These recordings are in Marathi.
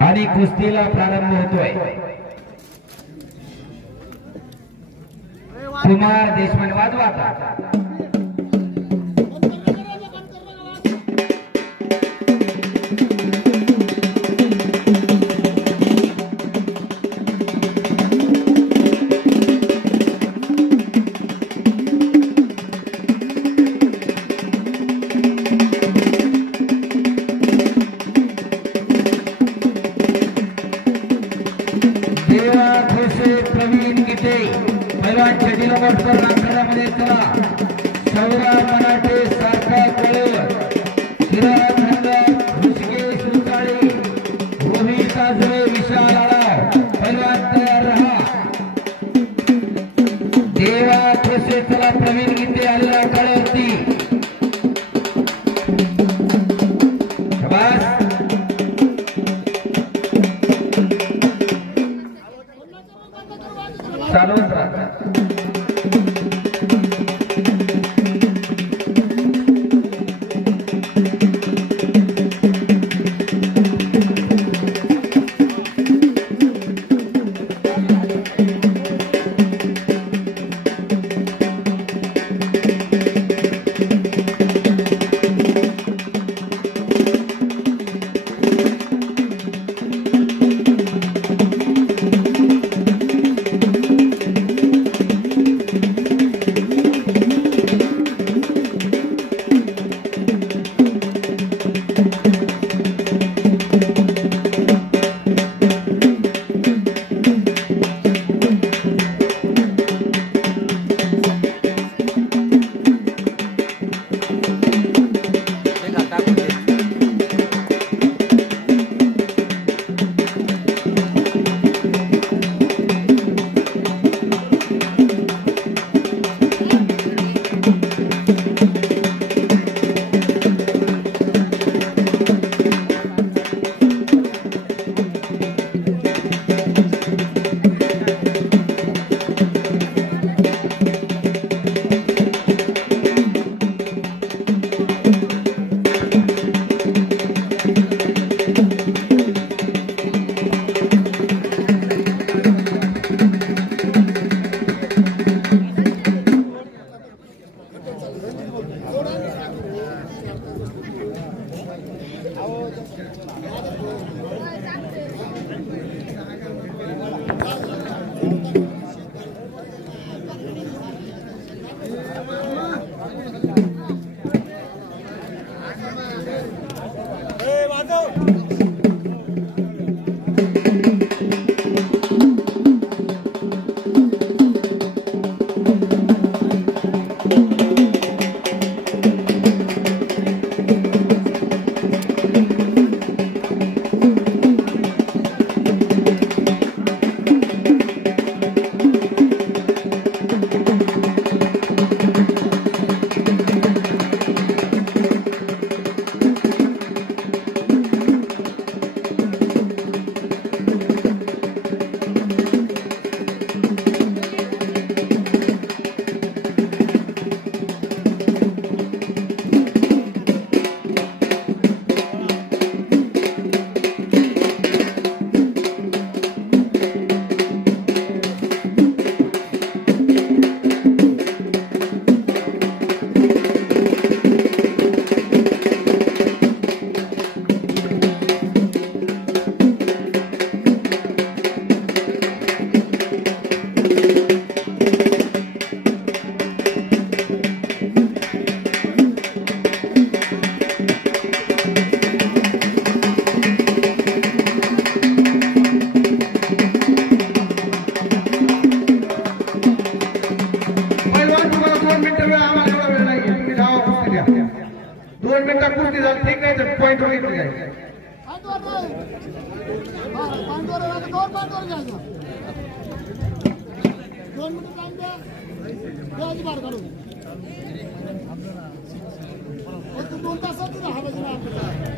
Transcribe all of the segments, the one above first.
आणि कुस्तीला प्रारंभ होतोय। कुमार देशपांडे वाजवा आता। प्रवीण गीते आलेला कळवती शाबास चालूच राहा।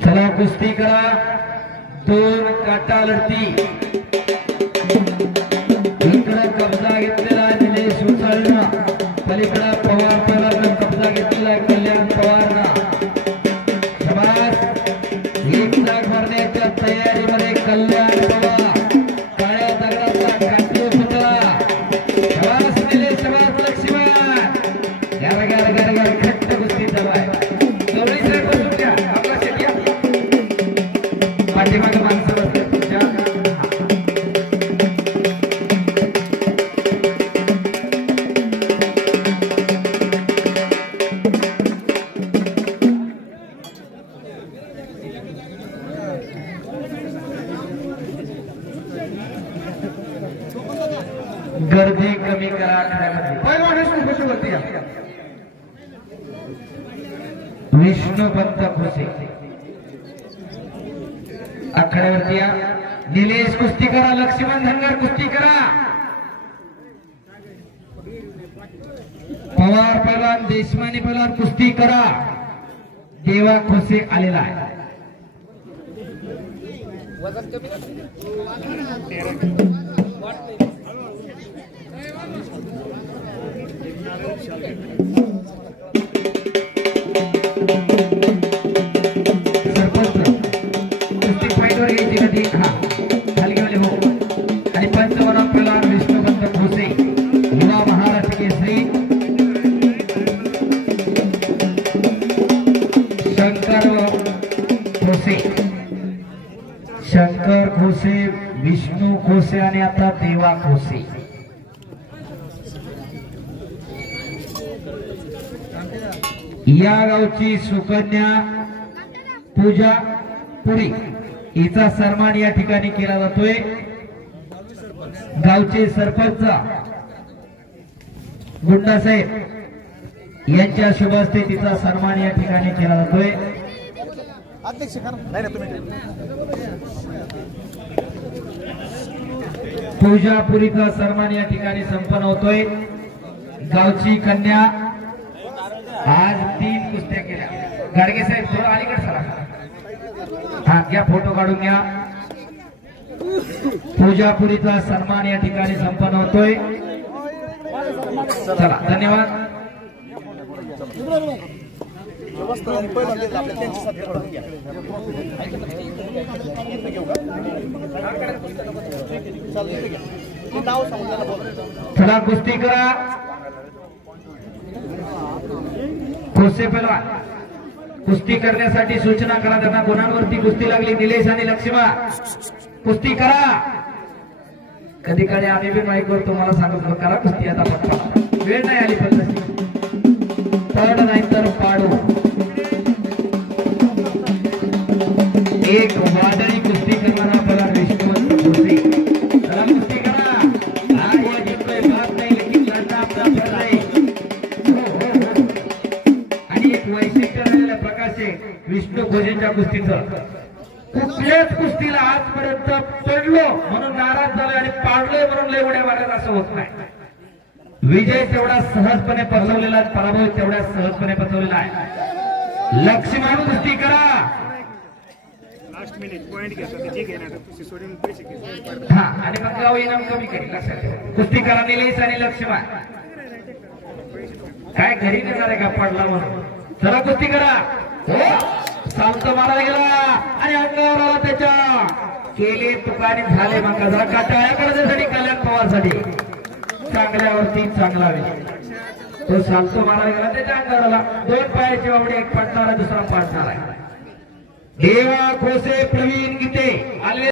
चला कुस्ती करा, दोन काटा लढती। इकडे कब्जा घेतलेला निलेश सुचाळना, पलीकडे पवार पवारनं कब्जा घेतलेला कल्याण पवारना। शाबास, एक लाख करण्याच्या तयारीमध्ये कल्याण पवार काळ्या दगडाचा काटू पुतळा शबास दिले शबास लक्ष्मण गार गार गार गार खट्ट कुस्ती चालू आहे दोन्ही साईड बसून घ्या आपला शेट्या पाठीमागे माणसं बसतात तुमच्या गर्दी कमी करा आखाड्यामध्ये विष्णुपंत खुसे आखाड्यावरती या निलेश कुस्ती करा लक्ष्मण धनगर कुस्ती करा पवार पहलवान देशमाने पहलवान कुस्ती करा देवा खुसे आलेला आहे आणि पंचमनाथ पहलवान विष्णुपंत खुसे युवा महाराष्ट्र केसरी शंकर खोसे विष्णू खोसे आणि आता देवा खोसे या गावची सुकन्या पूजा पुरी हिचा सन्मान या ठिकाणी केला जातोय गावचे सरपंच गुंडासाहेब यांच्या शुभ हस्ते तिचा सन्मान या ठिकाणी केला जातोय पूजापुरीचा सन्मान या ठिकाणी संपन्न होतोय गावची कन्या आज 3 कुस्त्या केल्या गाडगे साहेब थोडं अलीकडे सरा हा घ्या फोटो काढून घ्या पूजापुरीचा सन्मान या ठिकाणी संपन्न होतोय चला धन्यवाद चला कुस्ती करा खोसे पहलवान कुस्ती करण्यासाठी सूचना करा त्यांना गुणांवरती कुस्ती लागली निलेश आणि लक्ष्मण कुस्ती करा कधी कधी आम्ही बी माईक वर तुम्हाला सांगतो करा कुस्ती आता पटपट वेळ नाही आली पद्धती पड नाही तर पाडू एक वादळी कुस्ती करणारा पहलवान विष्णुपंत खुसे चला कुस्ती करा आज या जिंकलोय बात नाही लेकिन लढणं आपला फळ आहे आणि एक वैशिष्ट्य राहिलेलं प्रकाश आहे विष्णू खोसेच्या कुस्तीचं कुठल्याच कुस्तीला आजपर्यंत पडलो म्हणून नाराज झालोय आणि पाडलोय म्हणून लय उड्या मारल्यात असं होत नाही विजय तेवढा सहजपणे पचवलेला आहे पराभव तेवढा सहजपने पचवलेला आहे लक्ष्मण कुस्ती करा हा आणि मग गाव इनाम कमी करेल लक्षात ठेवा कुस्ती करा निलेश आणि लक्ष्मण काय घरी नेणार आहे का पडला म्हणून चला कुस्ती करा हो सावंत मारायला गेला आणि अंगावर आला त्याच्या केले तुकाने झाले मग जरा काटाळ्या करण्यासाठी कल्याण पवारसाठी चांगल्यावरती चांगला विजय तो सावंत मारायला गेला त्याच्या अंगावर आला 2 पायाची वावडी एक पडणारा दुसरा पाडणार आहे देवा खोसे प्रवीण गीते आले